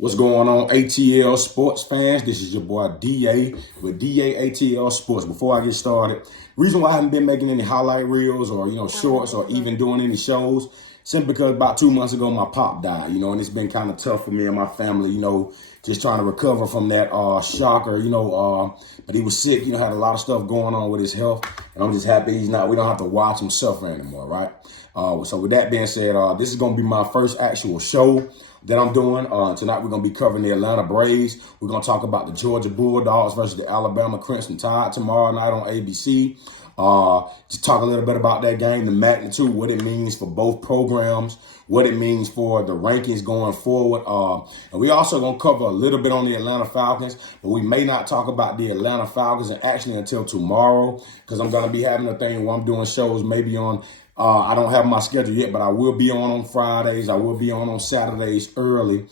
What's going on, ATL sports fans? This is your boy DA with DA ATL Sports. Before I get started, reason why I haven't been making any highlight reels or shorts or even doing any shows, simply because about 2 months ago my pop died, and it's been kind of tough for me and my family, just trying to recover from that shocker, but he was sick, had a lot of stuff going on with his health, and I'm just happy we don't have to watch him suffer anymore, right? So with that being said, this is going to be my first actual show that I'm doing. Tonight we're going to be covering the Atlanta Braves. We're going to talk about the Georgia Bulldogs versus the Alabama Crimson Tide tomorrow night on ABC. Just talk a little bit about that game, the magnitude, what it means for both programs, what it means for the rankings going forward. And we also going to cover a little bit on the Atlanta Falcons, but we may not talk about the Atlanta Falcons until tomorrow, because I'm going to be having a thing where I'm doing shows maybe on I don't have my schedule yet, but I will be on Fridays. I will be on Saturdays early,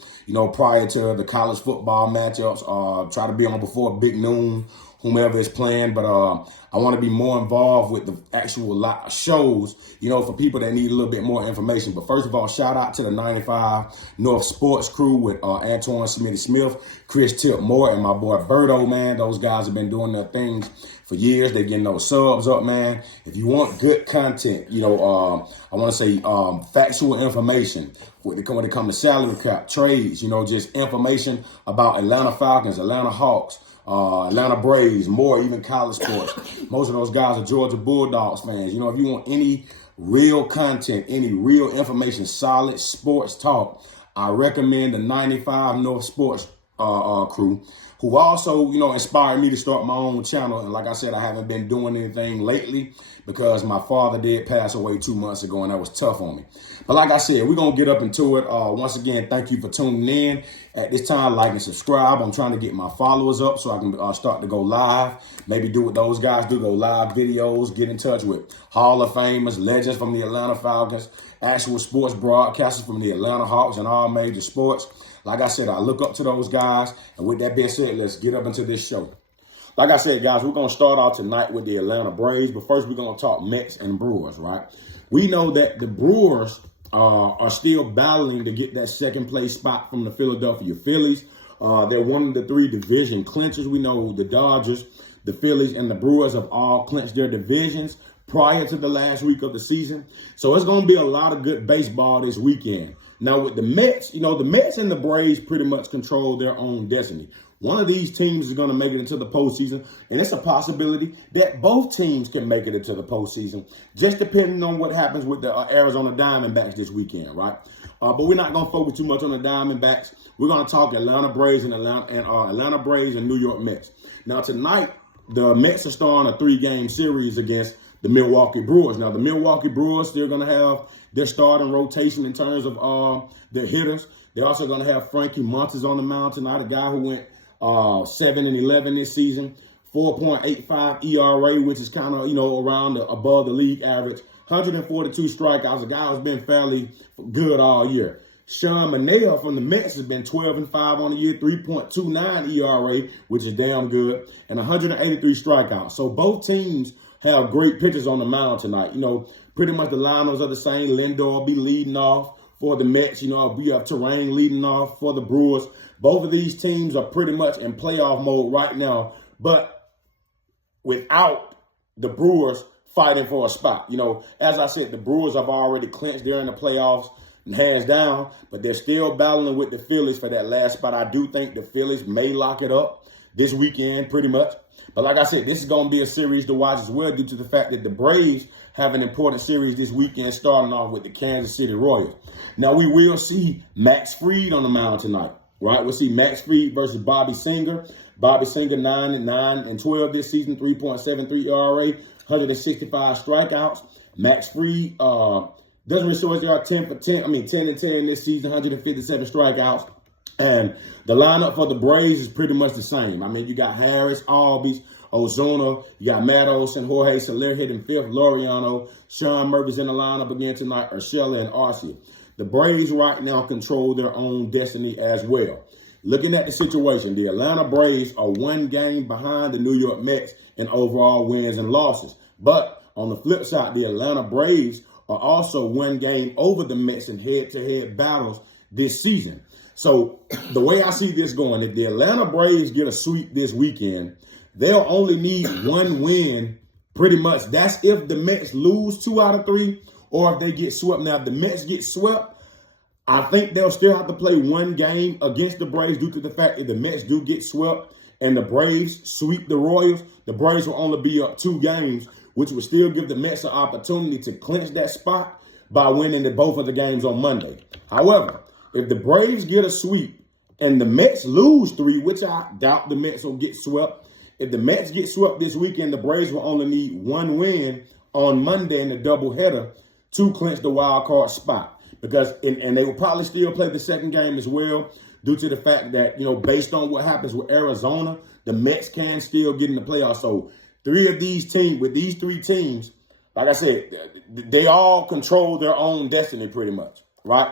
prior to the college football matchups. Try to be on before big noon, whomever is playing. But I want to be more involved with the actual shows, for people that need a little bit more information. But first of all, shout out to the 95 North Sports crew with Antoine Smitty-Smith, Chris Tip Moore, and my boy Berto, man. Those guys have been doing their things for years. They're getting those subs up, man. If you want good content, I want to say factual information when it comes to salary cap, trades, just information about Atlanta Falcons, Atlanta Hawks, Atlanta Braves, more even college sports. Most of those guys are Georgia Bulldogs fans. If you want any real content, any real information, solid sports talk, I recommend the 95 North Sports crew, who also, inspired me to start my own channel. And like I said, I haven't been doing anything lately because my father did pass away 2 months ago, and that was tough on me. But like I said, we're going to get up into it. Once again, thank you for tuning in. At this time, like and subscribe. I'm trying to get my followers up so I can start to go live. Maybe do what those guys do, go live videos, get in touch with Hall of Famers, legends from the Atlanta Falcons, actual sports broadcasters from the Atlanta Hawks and all major sports. Like I said, I look up to those guys. And with that being said, let's get up into this show. Like I said, guys, we're going to start off tonight with the Atlanta Braves. But first, we're going to talk Mets and Brewers, right? We know that the Brewers are still battling to get that second place spot from the Philadelphia Phillies. They're one of the three division clinchers. We know the Dodgers, the Phillies, and the Brewers have all clinched their divisions prior to the last week of the season. So it's going to be a lot of good baseball this weekend. Now with the Mets, the Mets and the Braves pretty much control their own destiny. One of these teams is going to make it into the postseason, and it's a possibility that both teams can make it into the postseason, just depending on what happens with the Arizona Diamondbacks this weekend, right? But we're not going to focus too much on the Diamondbacks. We're going to talk Atlanta Braves and Atlanta Braves and New York Mets. Now tonight, the Mets are starting a 3-game series against the Milwaukee Brewers. Now the Milwaukee Brewers still going to have their starting rotation in terms of their hitters. They're also going to have Frankie Montas on the mound tonight, a guy who went 7-11 this season, 4.85 ERA, which is kind of, around above the league average, 142 strikeouts, a guy who's been fairly good all year. Sean Manaea from the Mets has been 12-5 on the year, 3.29 ERA, which is damn good, and 183 strikeouts. So both teams have great pitchers on the mound tonight. Pretty much the lineups are the same. Lindor will be leading off for the Mets. We have Terrain leading off for the Brewers. Both of these teams are pretty much in playoff mode right now, but without the Brewers fighting for a spot. As I said, the Brewers have already clinched. They're in the playoffs, hands down, but they're still battling with the Phillies for that last spot. I do think the Phillies may lock it up this weekend pretty much. But like I said, this is going to be a series to watch as well due to the fact that the Braves have an important series this weekend starting off with the Kansas City Royals. Now, we will see Max Fried on the mound tonight, right? We'll see Max Fried versus Bobby Singer. Bobby Singer 9-9-12 this season, 3.73 ERA, 165 strikeouts. Max Fried doesn't show us they are 10-10 this season, 157 strikeouts. And the lineup for the Braves is pretty much the same. You got Harris, Albies, Ozuna, you got Matt Olson, Jorge Soler hitting fifth, Laureano, Sean Murphy's in the lineup again tonight, Urshela and Arcia. The Braves right now control their own destiny as well. Looking at the situation, the Atlanta Braves are 1 game behind the New York Mets in overall wins and losses. But on the flip side, the Atlanta Braves are also 1 game over the Mets in head-to-head battles this season. So the way I see this going, if the Atlanta Braves get a sweep this weekend, they'll only need one win pretty much. That's if the Mets lose 2 out of 3 or if they get swept. Now, if the Mets get swept, I think they'll still have to play one game against the Braves due to the fact that the Mets do get swept and the Braves sweep the Royals. The Braves will only be up 2 games, which would still give the Mets an opportunity to clinch that spot by winning both of the games on Monday. However, if the Braves get a sweep and the Mets lose 3, which I doubt the Mets will get swept, if the Mets get swept this weekend, the Braves will only need one win on Monday in the doubleheader to clinch the wild card spot. Because and they will probably still play the second game as well due to the fact that, based on what happens with Arizona, the Mets can still get in the playoffs. So 3 of these teams, with these 3 teams, like I said, they all control their own destiny pretty much, right?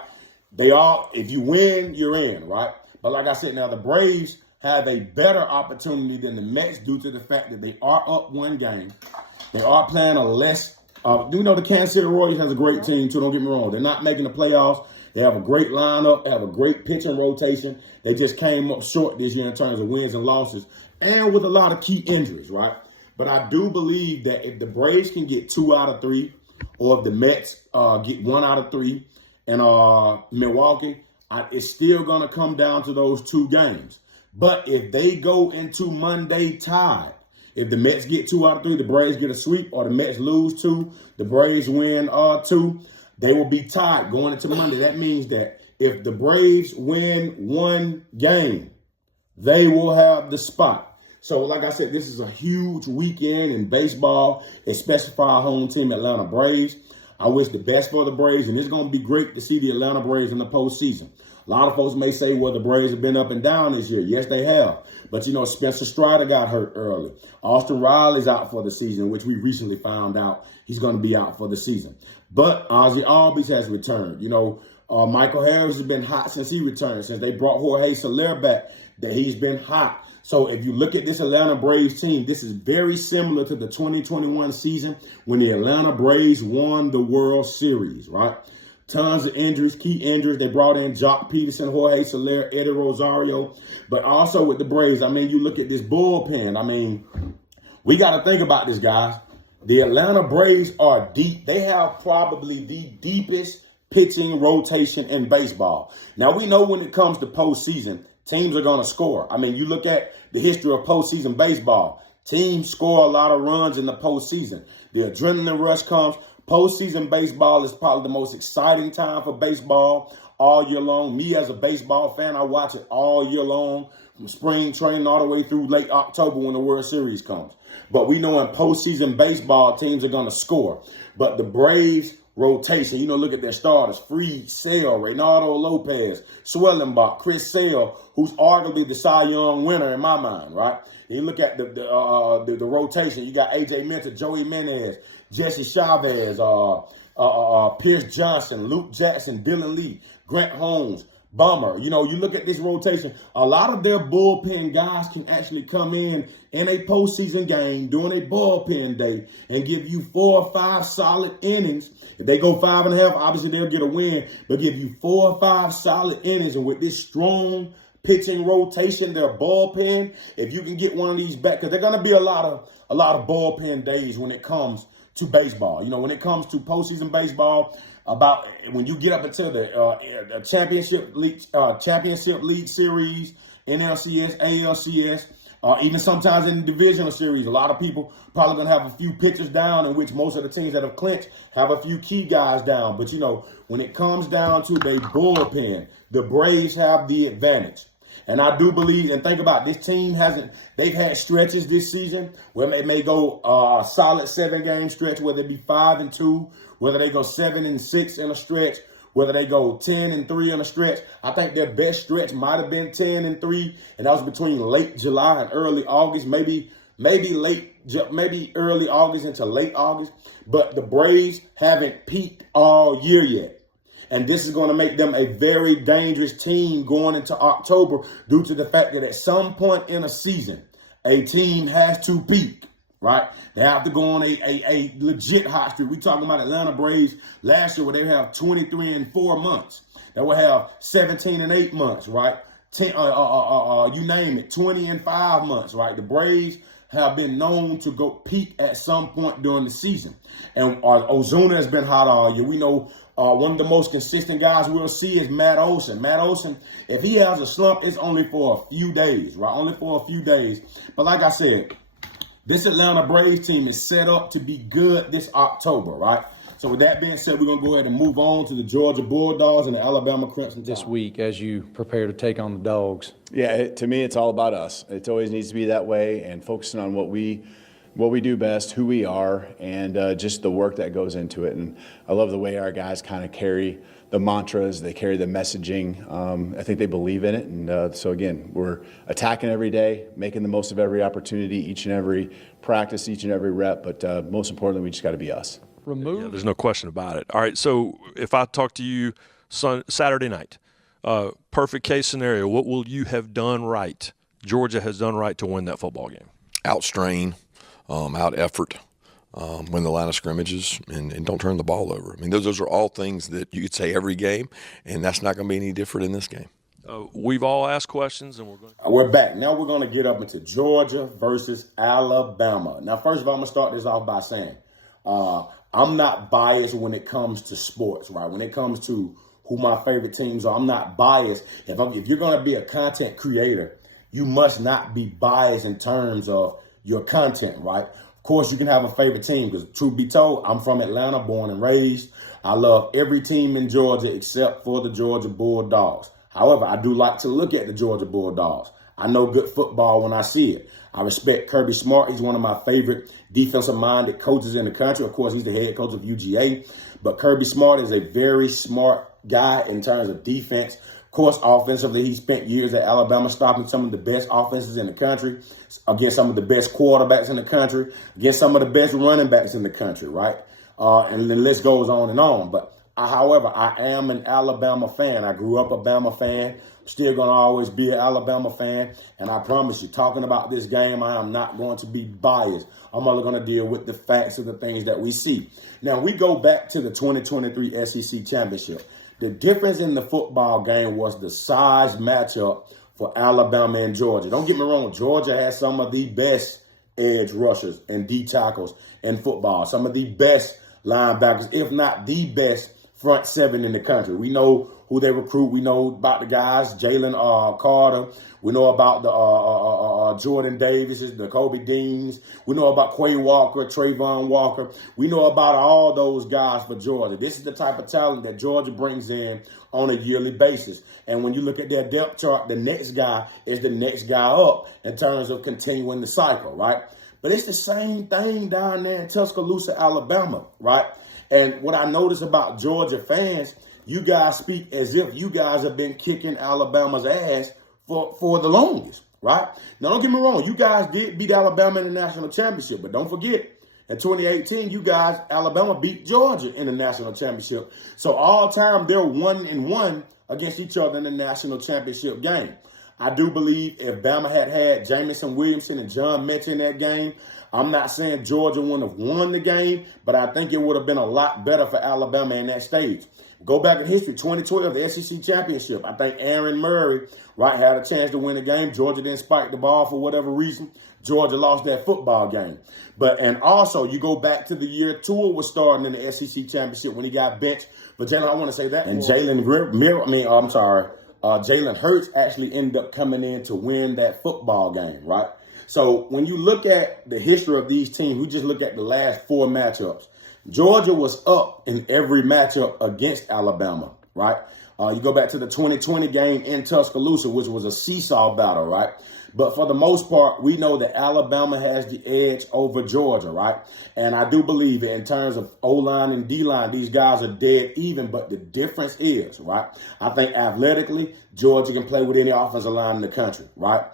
If you win, you're in, right? But like I said, now the Braves have a better opportunity than the Mets due to the fact that they are up 1 game. They are playing a less, the Kansas City Royals has a great team too, don't get me wrong. They're not making the playoffs. They have a great lineup. They have a great pitching rotation. They just came up short this year in terms of wins and losses and with a lot of key injuries, right? But I do believe that if the Braves can get 2 out of 3 or if the Mets get 1 out of 3, and Milwaukee, it's still going to come down to those 2 games. But if they go into Monday tied, if the Mets get 2 out of 3, the Braves get a sweep, or the Mets lose 2, the Braves win 2, they will be tied going into Monday. That means that if the Braves win 1 game, they will have the spot. So like I said, this is a huge weekend in baseball, especially for our home team, Atlanta Braves. I wish the best for the Braves, and it's going to be great to see the Atlanta Braves in the postseason. A lot of folks may say, well, the Braves have been up and down this year. Yes, they have. But, Spencer Strider got hurt early. Austin Riley's out for the season, which we recently found out he's going to be out for the season. But Ozzie Albies has returned. Michael Harris has been hot since he returned. Since they brought Jorge Soler back, that he's been hot. So if you look at this Atlanta Braves team, this is very similar to the 2021 season when the Atlanta Braves won the World Series, right? Tons of injuries, key injuries. They brought in Jock Peterson, Jorge Soler, Eddie Rosario. But also with the Braves, you look at this bullpen. We got to think about this, guys. The Atlanta Braves are deep. They have probably the deepest pitching rotation in baseball. Now, we know when it comes to postseason, teams are going to score. You look at the history of postseason baseball. Teams score a lot of runs in the postseason. The adrenaline rush comes. Postseason baseball is probably the most exciting time for baseball all year long. Me as a baseball fan, I watch it all year long, from spring training all the way through late October when the World Series comes. But we know in postseason baseball, teams are going to score. But the Braves rotation, look at their starters: Fried, Sale, Reynaldo Lopez, Swellenbach, Chris Sale, who's arguably the Cy Young winner in my mind, right? You look at the rotation. You got A.J. Minter, Joey Menez, Jesse Chavez, Pierce Johnson, Luke Jackson, Dylan Lee, Grant Holmes, Bummer. You look at this rotation. A lot of their bullpen guys can actually come in a postseason game during a bullpen day and give you 4 or 5 solid innings. If they go 5.5, obviously they'll get a win, but give you 4 or 5 solid innings. And with this strong pitching rotation, their bullpen, if you can get one of these back, because they're going to be a lot of bullpen days when it comes to baseball. When it comes to postseason baseball, about when you get up into the championship league series, NLCS, ALCS, even sometimes in the divisional series, a lot of people probably going to have a few pitchers down, in which most of the teams that have clinched have a few key guys down. But, when it comes down to their bullpen, the Braves have the advantage. And I do believe, and think about this team they've had stretches this season where they may go a solid 7-game stretch, whether it be 5-2, whether they go 7-6 in a stretch, whether they go 10-3 in a stretch. I think their best stretch might have been 10-3, and that was between late July and early August, maybe early August into late August. But the Braves haven't peaked all year yet. And this is going to make them a very dangerous team going into October due to the fact that at some point in a season, a team has to peak. right? They have to go on a legit hot streak. We talking about Atlanta Braves last year where they have 23 and 4 months. They will have 17 and 8 months, right? 10, you name it, 20 and 5 months, right? The Braves have been known to go peak at some point during the season. And Ozuna has been hot all year. We know one of the most consistent guys we'll see is Matt Olson. Matt Olson, if he has a slump, it's only for a few days, right? Only for a few days. But like I said, this Atlanta Braves team is set up to be good this October, right? So with that being said, we're going to go ahead and move on to the Georgia Bulldogs and the Alabama Crimson Tide. This week as you prepare to take on the Dogs? Yeah, to me, it's all about us. It always needs to be that way, and focusing on what we do best, who we are, and just the work that goes into it. And I love the way our guys kind of carry the mantras, they carry the messaging. I think they believe in it. And so, again, we're attacking every day, making the most of every opportunity, each and every practice, each and every rep. But most importantly, we just got to be us. Yeah, there's no question about it. All right, so if I talk to you Saturday night, perfect case scenario, what will you have done right, Georgia has done right to win that football game? Outstrain, out effort, win the line of scrimmages, and don't turn the ball over. I mean, those are all things that you could say every game, and that's not going to be any different in this game. We've all asked questions, and we're back. Now we're going to get up into Georgia versus Alabama. Now, first of all, I'm going to start this off by saying I'm not biased when it comes to sports, right? When it comes to who my favorite teams are, I'm not biased. If you're going to be a content creator, you must not be biased in terms of your content, right? Of course, you can have a favorite team because, truth be told, I'm from Atlanta, born and raised. I love every team in Georgia except for the Georgia Bulldogs. However, I do like to look at the Georgia Bulldogs. I know good football when I see it. I respect Kirby Smart. He's one of my favorite defensive-minded coaches in the country. Of course, he's the head coach of UGA. But Kirby Smart is a very smart guy in terms of defense. Of course, offensively, he spent years at Alabama stopping some of the best offenses in the country, against some of the best quarterbacks in the country, against some of the best running backs in the country, right? And the list goes on and on. But however, I am an Alabama fan. I grew up a Bama fan. Still going to always be an Alabama fan. And I promise you, talking about this game, I am not going to be biased. I'm only going to deal with the facts of the things that we see. Now, we go back to the 2023 SEC Championship. The difference in the football game was the size matchup for Alabama and Georgia. Don't get me wrong. Georgia has some of the best edge rushers and D tackles in football. Some of the best linebackers, if not the best front seven in the country. We know who they recruit. We know about the guys, Jalen Carter. We know about the Jordan Davises, the Kobe Deans. We know about Quay Walker, Trayvon Walker. We know about all those guys for Georgia. This is the type of talent that Georgia brings in on a yearly basis. And when you look at their depth chart, the next guy is the next guy up in terms of continuing the cycle, right? But it's the same thing down there in Tuscaloosa, Alabama, right? And what I notice about Georgia fans, you guys speak as if you guys have been kicking Alabama's ass for the longest, right? Now, don't get me wrong. You guys did beat Alabama in the national championship, but don't forget, in 2018, Alabama beat Georgia in the national championship. So all time, they're 1-1 against each other in the national championship game. I do believe if Bama had Jamison Williamson and John Mechie in that game, I'm not saying Georgia wouldn't have won the game, but I think it would have been a lot better for Alabama in that stage. Go back in history, 2012, the SEC Championship. I think Aaron Murray, right, had a chance to win the game. Georgia didn't spike the ball for whatever reason. Georgia lost that football game. And also, you go back to the year Tua was starting in the SEC Championship when he got benched. But Jalen, I want to say that. And Jalen Hurts actually ended up coming in to win that football game, right? So when you look at the history of these teams, we just look at the last 4 matchups. Georgia was up in every matchup against Alabama, right? You go back to the 2020 game in Tuscaloosa, which was a seesaw battle, right? But for the most part, we know that Alabama has the edge over Georgia, right? And I do believe in terms of O-line and D-line, these guys are dead even, but the difference is, right? I think athletically, Georgia can play with any offensive line in the country, right?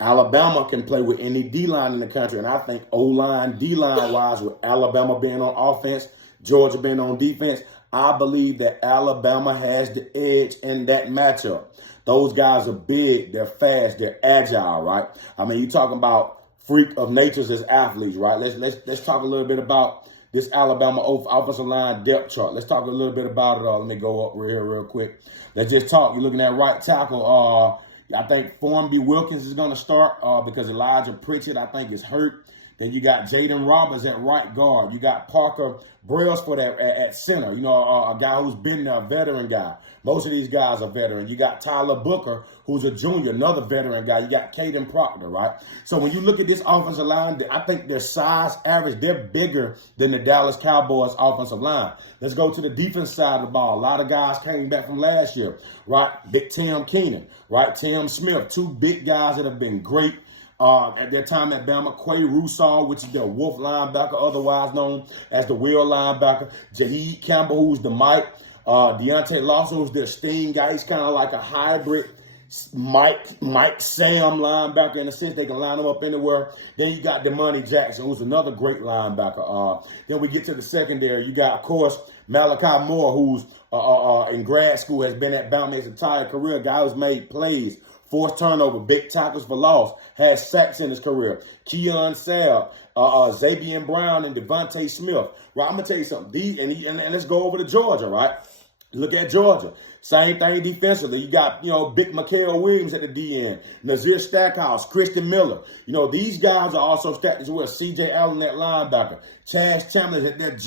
Alabama can play with any D-line in the country, and I think O-line, D-line-wise, with Alabama being on offense, Georgia being on defense, I believe that Alabama has the edge in that matchup. Those guys are big, they're fast, they're agile, right? I mean, you're talking about freak of natures as athletes, right? Let's talk a little bit about this Alabama offensive line depth chart. Let's talk a little bit about it. Let me go up here real quick. Let's just talk. You're looking at right tackle. I think Formby Wilkins is going to start because Elijah Pritchett, I think, is hurt. Then you got Jaden Roberts at right guard. You got Parker Brailsford at center. You know, a guy who's been there, a veteran guy. Most of these guys are veteran. You got Tyler Booker, who's a junior, another veteran guy. You got Caden Proctor, right? So when you look at this offensive line, I think their size average, they're bigger than the Dallas Cowboys offensive line. Let's go to the defense side of the ball. A lot of guys came back from last year, right? Big Tim Keenan, right? Tim Smith, two big guys that have been great. At their time at Bama, Quay Russaw, which is their Wolf linebacker, otherwise known as the Wheel linebacker. Jaheed Campbell, who's the Mike. Deontay Lawson, who's their Sting guy. He's kind of like a hybrid Mike Sam linebacker in a sense. They can line him up anywhere. Then you got Damani Jackson, who's another great linebacker. Then we get to the secondary. You got, of course, Malachi Moore, who's in grad school, has been at Bama his entire career. Guy who's made plays, forced turnover, big tackles for loss, has sacks in his career. Keon Sal, Xavier Brown, and Devontae Smith. Right, I'm going to tell you something. And let's go over to Georgia, right? Look at Georgia. Same thing defensively. You got, big Mikael Williams at the DN, Nazir Stackhouse, Christian Miller. These guys are also stacked as well. C.J. Allen at linebacker. Chaz Chandler at that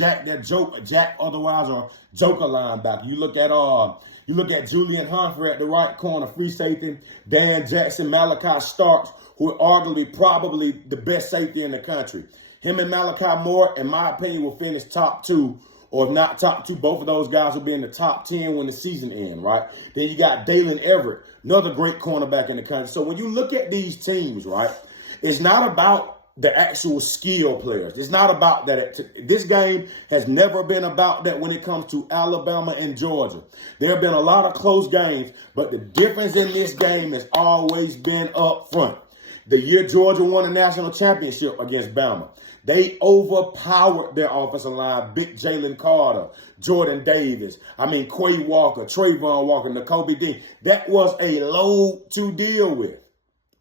Jack, otherwise or Joker linebacker. You look at Julian Humphrey at the right corner, free safety. Dan Jackson, Malachi Starks, who are arguably probably the best safety in the country. Him and Malachi Moore, in my opinion, will finish top 2. Or if not top 2, both of those guys will be in the top 10 when the season ends, right? Then you got Dalen Everett, another great cornerback in the country. So when you look at these teams, right, it's not about the actual skill players. It's not about that. This game has never been about that when it comes to Alabama and Georgia. There have been a lot of close games, but the difference in this game has always been up front. The year Georgia won the national championship against Bama, they overpowered their offensive line. Big Jalen Carter, Jordan Davis, Quay Walker, Trayvon Walker, Nakobe Dean. That was a load to deal with,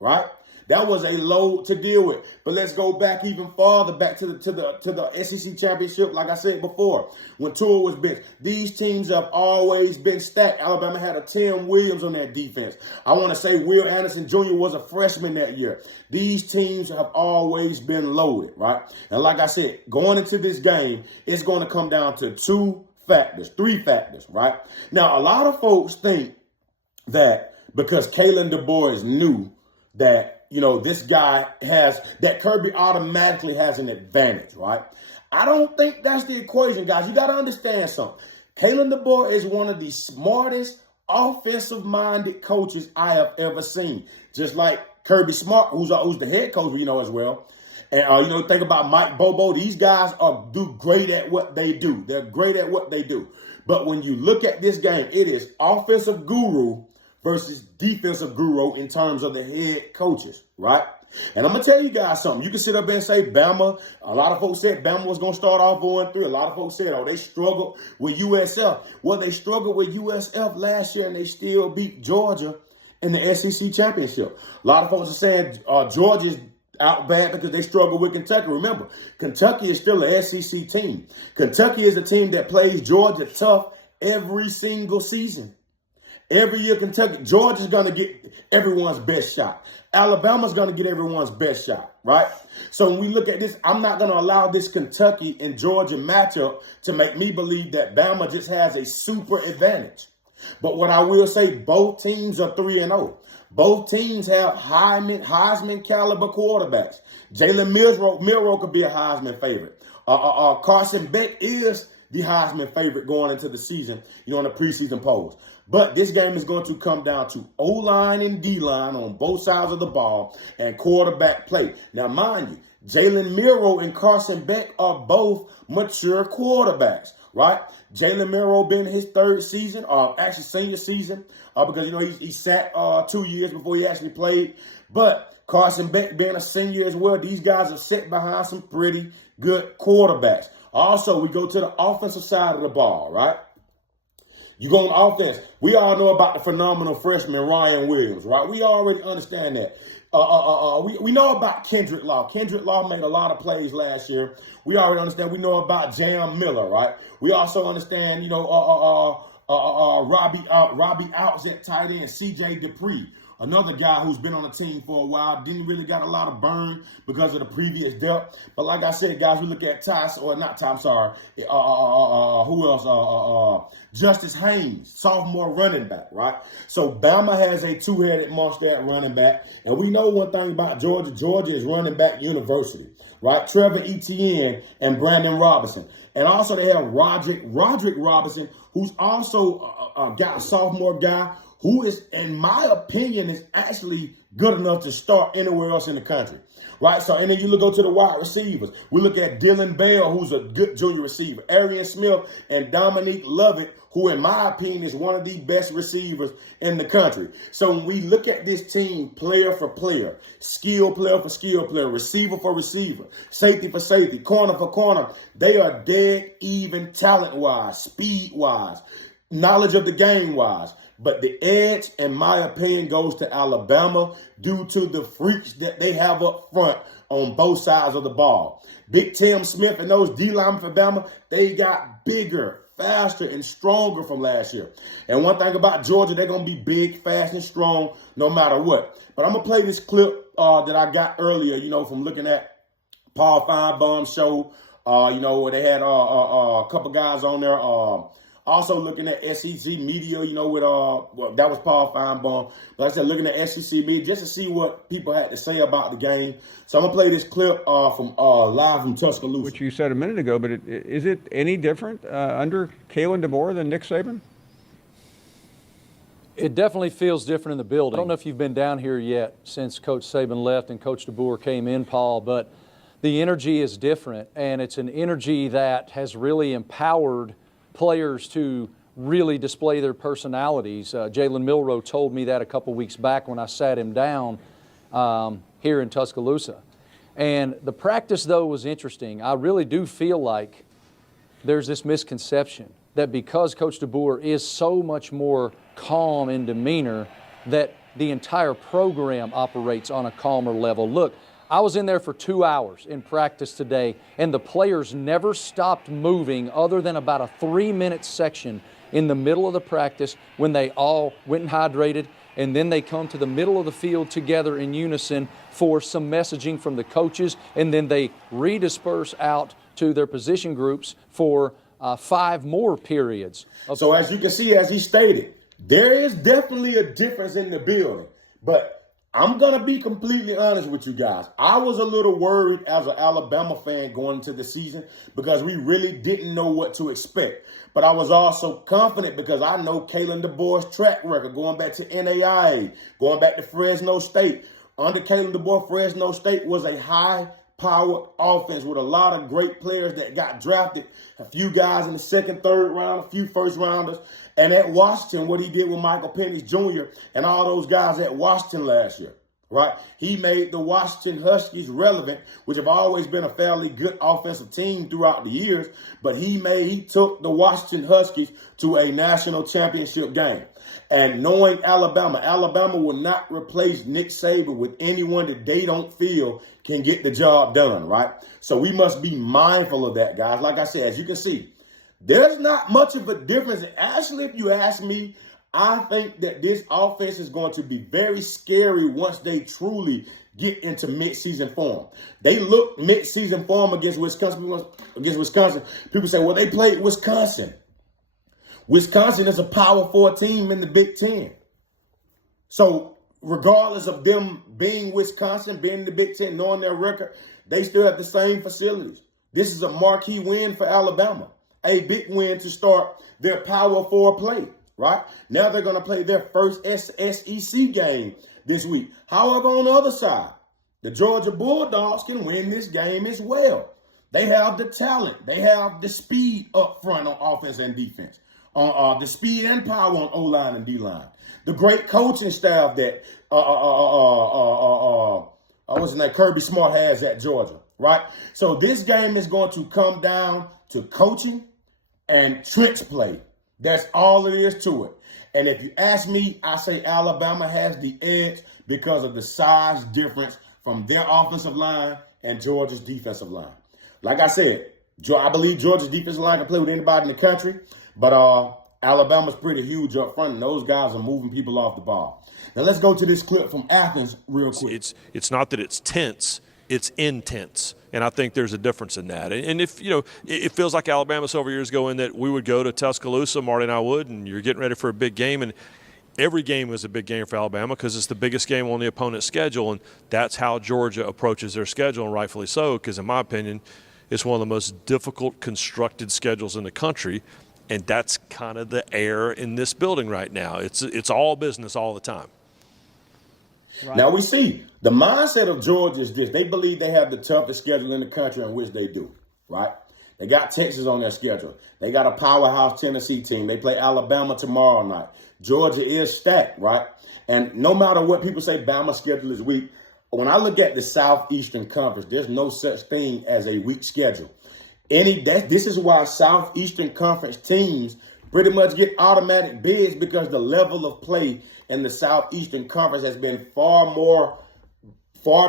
right? That was a load to deal with. But let's go back even farther, back to the SEC championship. Like I said before, when Tua was benched, these teams have always been stacked. Alabama had a Tim Williams on that defense. I want to say Will Anderson Jr. was a freshman that year. These teams have always been loaded, right? And like I said, going into this game, it's going to come down to three factors, right? Now, a lot of folks think that because Kalen DuBois knew that, this guy that Kirby automatically has an advantage, right? I don't think that's the equation, guys. You got to understand something. Kalen DuBois is one of the smartest offensive-minded coaches I have ever seen. Just like Kirby Smart, who's the head coach, as well. And, think about Mike Bobo. These guys do great at what they do. They're great at what they do. But when you look at this game, it is offensive guru versus defensive guru in terms of the head coaches, right? And I'm going to tell you guys something. You can sit up and say Bama. A lot of folks said Bama was going to start off 0-3. A lot of folks said, they struggled with USF. Well, they struggled with USF last year, and they still beat Georgia in the SEC championship. A lot of folks are saying Georgia's out bad because they struggle with Kentucky. Remember, Kentucky is still an SEC team. Kentucky is a team that plays Georgia tough every single season. Every year, Georgia's going to get everyone's best shot. Alabama's going to get everyone's best shot, right? So when we look at this, I'm not going to allow this Kentucky and Georgia matchup to make me believe that Bama just has a super advantage. But what I will say, both teams are 3-0. Both teams have Heisman caliber quarterbacks. Jalen Milroe could be a Heisman favorite. Carson Beck is the Heisman favorite going into the season, in the preseason polls. But this game is going to come down to O-line and D-line on both sides of the ball and quarterback play. Now, mind you, Jalen Milroe and Carson Beck are both mature quarterbacks, right? Jalen Milroe been his third season, actually senior season, because, he sat 2 years before he actually played. But Carson Beck being a senior as well, these guys are set behind some pretty good quarterbacks. Also, we go to the offensive side of the ball, right? You go on offense. We all know about the phenomenal freshman Ryan Williams, right? We already understand that. We know about Kendrick Law. Kendrick Law made a lot of plays last year. We already understand. We know about Jam Miller, right? We also understand, Robbie Outs at tight end, C.J. Dupree, another guy who's been on the team for a while, didn't really got a lot of burn because of the previous depth. But like I said, guys, we look at who else? Justice Haynes, sophomore running back, right? So Bama has a two-headed monster at running back. And we know one thing about Georgia. Georgia is running back university, right? Trevor Etienne and Brandon Robinson. And also they have Roderick Robinson, who's also a sophomore guy who is, in my opinion, is actually good enough to start anywhere else in the country, right? So, and then you go to the wide receivers. We look at Dylan Bell, who's a good junior receiver, Arian Smith, and Dominique Lovett, who, in my opinion, is one of the best receivers in the country. So when we look at this team player for player, skill player for skill player, receiver for receiver, safety for safety, corner for corner, they are dead even talent-wise, speed-wise, knowledge of the game-wise. But the edge, in my opinion, goes to Alabama due to the freaks that they have up front on both sides of the ball. Big Tim Smith and those D-linemen for Bama, they got bigger, faster, and stronger from last year. And one thing about Georgia, they're going to be big, fast, and strong no matter what. But I'm going to play this clip that I got earlier, from looking at Paul Feinbaum's show, where they had a couple guys on there. Also looking at SEC media, that was Paul Feinbaum. But I said looking at SEC media just to see what people had to say about the game. So I'm going to play this clip from live from Tuscaloosa. Which you said a minute ago, but is it any different under Kalen DeBoer than Nick Saban? It definitely feels different in the building. I don't know if you've been down here yet since Coach Saban left and Coach DeBoer came in, Paul, but the energy is different, and it's an energy that has really empowered players to really display their personalities. Jalen Milroe told me that a couple weeks back when I sat him down here in Tuscaloosa. And the practice, though, was interesting. I really do feel like there's this misconception that because Coach DeBoer is so much more calm in demeanor, that the entire program operates on a calmer level. Look, I was in there for 2 hours in practice today, and the players never stopped moving other than about a 3-minute section in the middle of the practice when they all went and hydrated, and then they come to the middle of the field together in unison for some messaging from the coaches, and then they redisperse out to their position groups for 5 more periods. So as you can see, as he stated, there is definitely a difference in the building, but I'm going to be completely honest with you guys. I was a little worried as an Alabama fan going into the season because we really didn't know what to expect. But I was also confident because I know Kalen DeBoer's track record, going back to NAIA, going back to Fresno State. Under Kalen DeBoer, Fresno State was a high-powered offense with a lot of great players that got drafted, a few guys in the second, third round, a few first-rounders. And at Washington, what he did with Michael Penix Jr. and all those guys at Washington last year, right? He made the Washington Huskies relevant, which have always been a fairly good offensive team throughout the years. But he took the Washington Huskies to a national championship game. And knowing Alabama will not replace Nick Saban with anyone that they don't feel can get the job done, right? So we must be mindful of that, guys. Like I said, as you can see, there's not much of a difference. Actually, if you ask me, I think that this offense is going to be very scary once they truly get into midseason form. They look midseason form against Wisconsin. People say, well, they played Wisconsin. Wisconsin is a Power 4 team in the Big Ten. So regardless of them being Wisconsin, being in the Big Ten, knowing their record, they still have the same facilities. This is a marquee win for Alabama. A big win to start their Power 4 play, right? Now they're going to play their first SEC game this week. However, on the other side, the Georgia Bulldogs can win this game as well. They have the talent. They have the speed up front on offense and defense. The speed and power on O-line and D-line. The great coaching staff that Kirby Smart has at Georgia, right? So this game is going to come down to coaching and trench play. That's all it is to it. And if you ask me, I say Alabama has the edge because of the size difference from their offensive line and Georgia's defensive line. Like I said, I believe Georgia's defensive line can play with anybody in the country, but Alabama's pretty huge up front, and those guys are moving people off the ball. Now let's go to this clip from Athens real quick. It's not that it's tense, it's intense. And I think there's a difference in that. And if, it feels like Alabama several years ago in that we would go to Tuscaloosa, Marty and I would, and you're getting ready for a big game. And every game is a big game for Alabama because it's the biggest game on the opponent's schedule. And that's how Georgia approaches their schedule, and rightfully so, because in my opinion, it's one of the most difficult constructed schedules in the country. And that's kind of the air in this building right now. It's all business all the time. Right. Now we see the mindset of Georgia is this. They believe they have the toughest schedule in the country, in which they do, right? They got Texas on their schedule. They got a powerhouse Tennessee team. They play Alabama tomorrow night. Georgia is stacked, right? And no matter what people say, Bama's schedule is weak. When I look at the Southeastern Conference, there's no such thing as a weak schedule. This is why Southeastern Conference teams pretty much get automatic bids, because the level of play in the Southeastern Conference has been far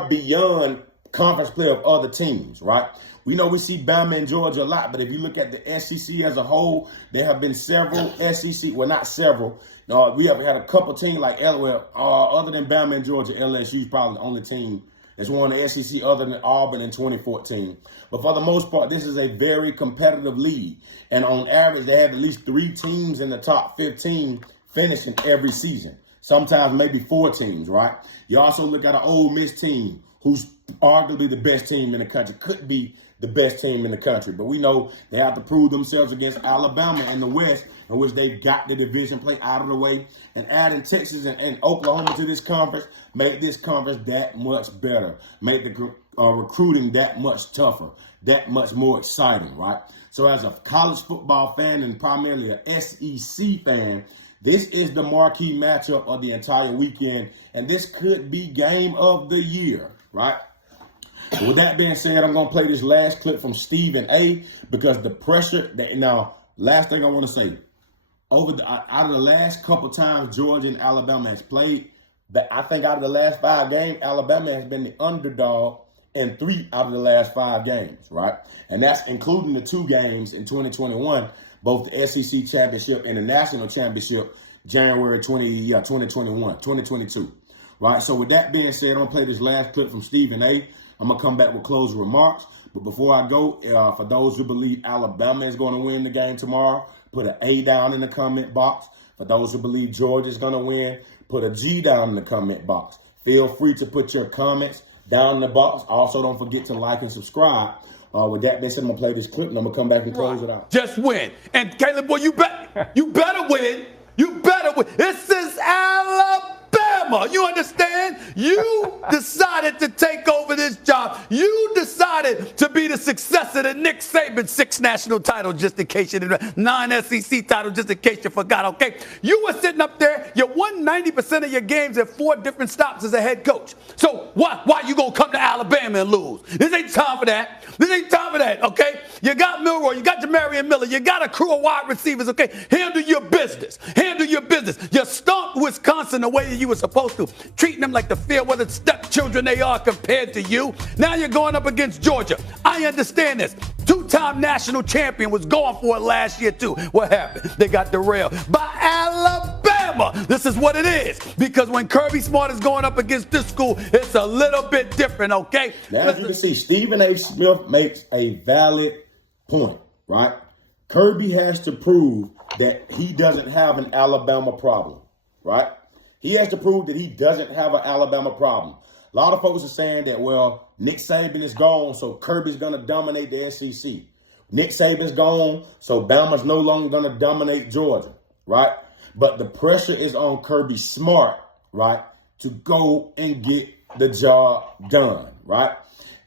beyond conference play of other teams, right? We know we see Bama and Georgia a lot, but if you look at the SEC as a whole, there have been several SEC, well, not several. We have had a couple teams like other than Bama and Georgia, LSU is probably the only team that's won the SEC other than Auburn in 2014. But for the most part, this is a very competitive league. And on average, they have at least 3 teams in the top 15 finishing every season. Sometimes maybe 4 teams, right? You also look at an Ole Miss team who's arguably the best team in the country, could be the best team in the country. But we know they have to prove themselves against Alabama in the West, in which they've got the division play out of the way. And adding Texas and Oklahoma to this conference made this conference that much better, made the recruiting that much tougher, that much more exciting, right? So as a college football fan and primarily an SEC fan, this is the marquee matchup of the entire weekend, and this could be game of the year, right? So with that being said, I'm going to play this last clip from Stephen A. because the pressure last thing I want to say, out of the last couple times Georgia and Alabama has played, I think out of the last 5 games, Alabama has been the underdog in 3 out of the last 5 games, right? And that's including the 2 games in 2021, both the SEC championship and the national championship, January 2022, right? So with that being said, I'm going to play this last clip from Stephen A. I'm going to come back with closing remarks. But before I go, for those who believe Alabama is going to win the game tomorrow, put an A down in the comment box. For those who believe Georgia is going to win, put a G down in the comment box. Feel free to put your comments down in the box. Also, don't forget to like and subscribe. With that being said, I'm going to play this clip and I'm going to come back and close it out. Just win. And Caleb, boy, you better win. You better win. This is Alabama. You understand? You decided to take over this job. You decided to be the successor to Nick Saban. 6 national titles, just in case you didn't. 9 SEC titles, just in case you forgot, okay? You were sitting up there. You won 90% of your games at 4 different stops as a head coach. So why you going to come to Alabama and lose? This ain't time for that. This ain't time for that, okay? You got Milroy. You got Jamarian Miller. You got a crew of wide receivers, okay? Handle your business. Handle your business. You stomped Wisconsin the way that you were supposed to, treating them like the fair-weather stepchildren they are compared to you. Now you're going up against Georgia. I understand this. 2-time national champion was going for it last year, too. What happened? They got derailed by Alabama. This is what it is. Because when Kirby Smart is going up against this school, it's a little bit different, okay? Now, as you can see, Stephen A. Smith makes a valid point, right? Kirby has to prove that he doesn't have an Alabama problem, right? He has to prove that he doesn't have an Alabama problem. A lot of folks are saying that, well, Nick Saban is gone, so Kirby's going to dominate the SEC. Nick Saban's gone, so Bama's no longer going to dominate Georgia, right? But the pressure is on Kirby Smart, right, to go and get the job done, right?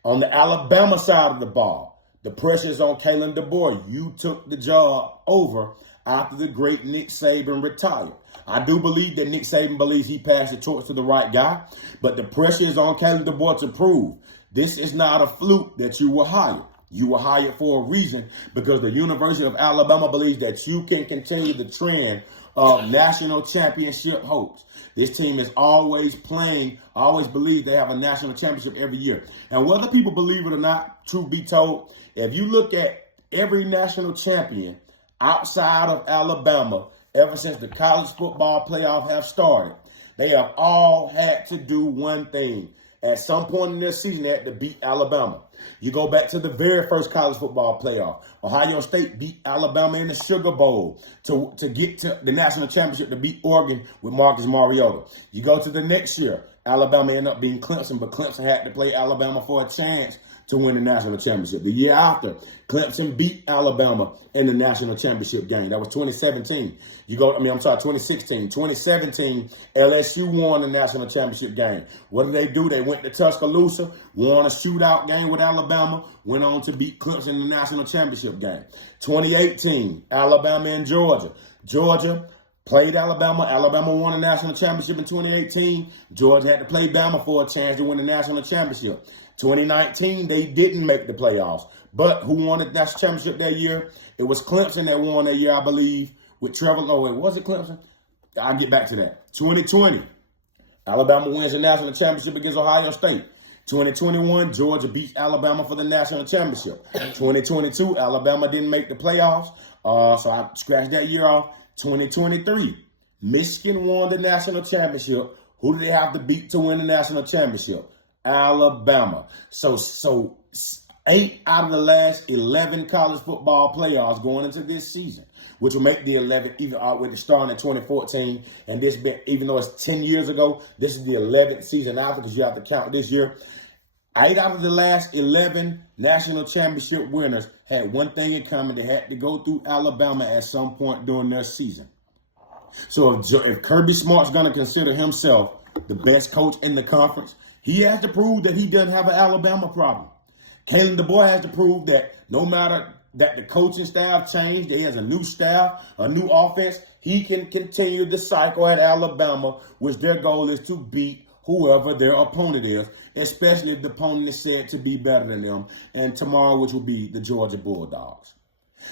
On the Alabama side of the ball, the pressure is on Kalen DeBoer. You took the job over after the great Nick Saban retired. I do believe that Nick Saban believes he passed the torch to the right guy, but the pressure is on Kalen DeBoer to prove this is not a fluke that you were hired. You were hired for a reason because the University of Alabama believes that you can continue the trend of national championship hopes. This team is always playing, always believe they have a national championship every year. And whether people believe it or not, truth be told, if you look at every national champion outside of Alabama, ever since the college football playoff have started, they have all had to do one thing. At some point in their season, they had to beat Alabama. You go back to the very first college football playoff. Ohio State beat Alabama in the Sugar Bowl to get to the national championship to beat Oregon with Marcus Mariota. You go to the next year, Alabama ended up beating Clemson, but Clemson had to play Alabama for a chance to win the national championship. The year after, Clemson beat Alabama in the national championship game. That was 2017. 2016. 2017, LSU won the national championship game. What did they do? They went to Tuscaloosa, won a shootout game with Alabama, went on to beat Clemson in the national championship game. 2018, Alabama and Georgia. Georgia played Alabama. Alabama won the national championship in 2018. Georgia had to play Bama for a chance to win the national championship. 2019, they didn't make the playoffs. But who won the national championship that year? It was Clemson that won that year, I believe, with Trevor Lawrence. Was it Clemson? I'll get back to that. 2020, Alabama wins the national championship against Ohio State. 2021, Georgia beats Alabama for the national championship. 2022, Alabama didn't make the playoffs, so I scratched that year off. 2023, Michigan won the national championship. Who did they have to beat to win the national championship? Alabama. So 8 out of the last 11 college football playoffs going into this season, which will make the 11th, even with the start in 2014, and this been, even though it's 10 years ago, this is the 11th season after, because you have to count this year. 8 out of the last 11 national championship winners had one thing in common: they had to go through Alabama at some point during their season. So if Kirby Smart's going to consider himself the best coach in the conference, he has to prove that he doesn't have an Alabama problem. Kalen DeBoer has to prove that no matter that the coaching staff changed, he has a new staff, a new offense, he can continue the cycle at Alabama, which their goal is to beat whoever their opponent is, especially if the opponent is said to be better than them, and tomorrow, which will be the Georgia Bulldogs.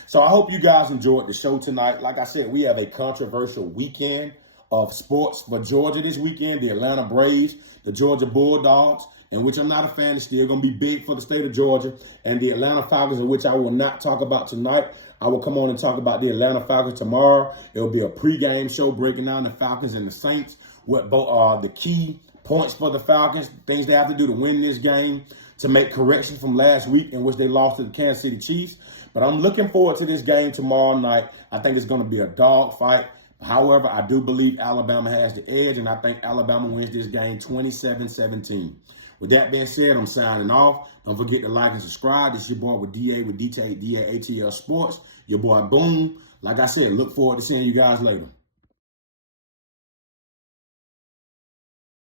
So I hope you guys enjoyed the show tonight. Like I said, we have a controversial weekend of sports for Georgia this weekend. The Atlanta Braves, the Georgia Bulldogs, in which I'm not a fan, is still going to be big for the state of Georgia, and the Atlanta Falcons, in which I will not talk about tonight. I will come on and talk about the Atlanta Falcons tomorrow. It will be a pregame show breaking down the Falcons and the Saints, what both are the key points for the Falcons, things they have to do to win this game, to make corrections from last week in which they lost to the Kansas City Chiefs. But I'm looking forward to this game tomorrow night. I think it's going to be a dogfight. However, I do believe Alabama has the edge, and I think Alabama wins this game 27-17. With that being said, I'm signing off. Don't forget to like and subscribe. This is your boy with DA with DA ATL Sports. Your boy Boom. Like I said, look forward to seeing you guys later.